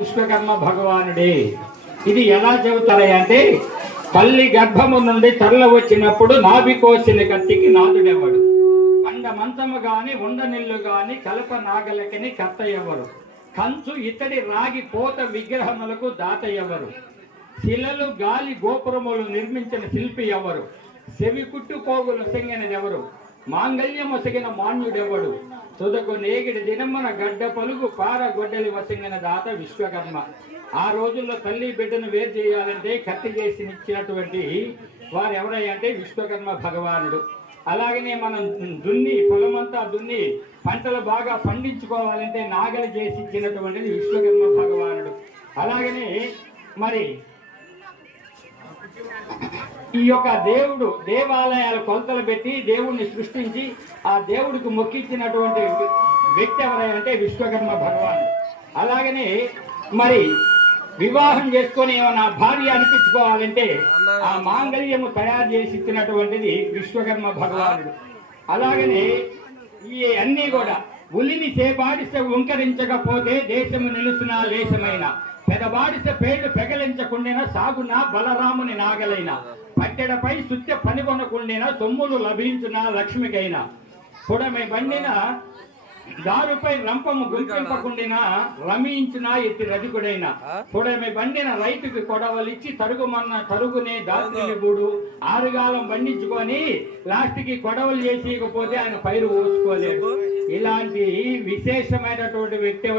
విశ్వకర్మ భగవానుడే. ఇది ఎలా చెబుతారంటే తల్లి గర్భము నుండి తరల వచ్చినప్పుడు నాభి కోసిన కత్తికి నాదుడెవడు? పండ మంచము గాని ఉండనిల్లు గాని కలప నాగలకిని కత్త ఎవరు కంచు ఇతడి రాగి పోత విగ్రహములకు దాత ఎవరు శిలలు గాలి గోపురములు నిర్మించిన శిల్పి ఎవరు? చెవి కుట్టుకోగులు పోగులు సెంగినది ఎవరు మాంగళ్యం మాన్యుడెవడు? తుదకు నేగిడి దినమ్మన గడ్డ పలుకు పార గొడ్డలి వసంగిన దాత విశ్వకర్మ. ఆ రోజుల్లో తల్లి బిడ్డను వేరు చేయాలంటే కత్తి చేసి ఇచ్చినటువంటి వారు ఎవరయ్యంటే విశ్వకర్మ భగవానుడు. అలాగనే మనం దున్ని పొలమంతా దున్ని పంటలు బాగా పండించుకోవాలంటే నాగలి చేసి ఇచ్చినటువంటిది విశ్వకర్మ భగవానుడు. అలాగనే మరి ఈ యొక్క దేవుడు దేవాలయాలు కొలతలు పెట్టి దేవుణ్ణి సృష్టించి ఆ దేవుడికి మొక్కించినటువంటి వ్యక్తి ఎవరంటే విశ్వకర్మ భగవాన్ అలాగనే మరి వివాహం చేసుకొని ఏమైనా భార్య అనిపించుకోవాలంటే ఆ మాంగళ్యము తయారు చేసి ఇచ్చినటువంటిది విశ్వకర్మ భగవానుడు. అలాగనే ఈ అన్నీ కూడా ఉలిని చేపాడిస్తే ఉంకరించకపోతే దేశము నిలుసునా లేశమైన పెదబాడిస పేర్లు పెగలించకుండిన సాగున బలరాముని నాగలైన. పట్టెడపై సుత్య పనికొనకుండిన సొమ్ములు లభించున లక్ష్మికైన. పొడమై బండిన దారుపై రంపము గుంపింపకుండిన రమించిన ఎత్తి రజకుడైన. పొడమి బండిన రైతుకి కొడవలిచ్చి తరుగుమన్న తరుగునే దాత్రిగూడు ఆరుగాలం పండించుకొని లాస్ట్కి కొడవలు చేసేయకపోతే ఆయన పైరు పోసుకోలేడు ఇలాంటి విశేషమైనటువంటి వ్యక్తి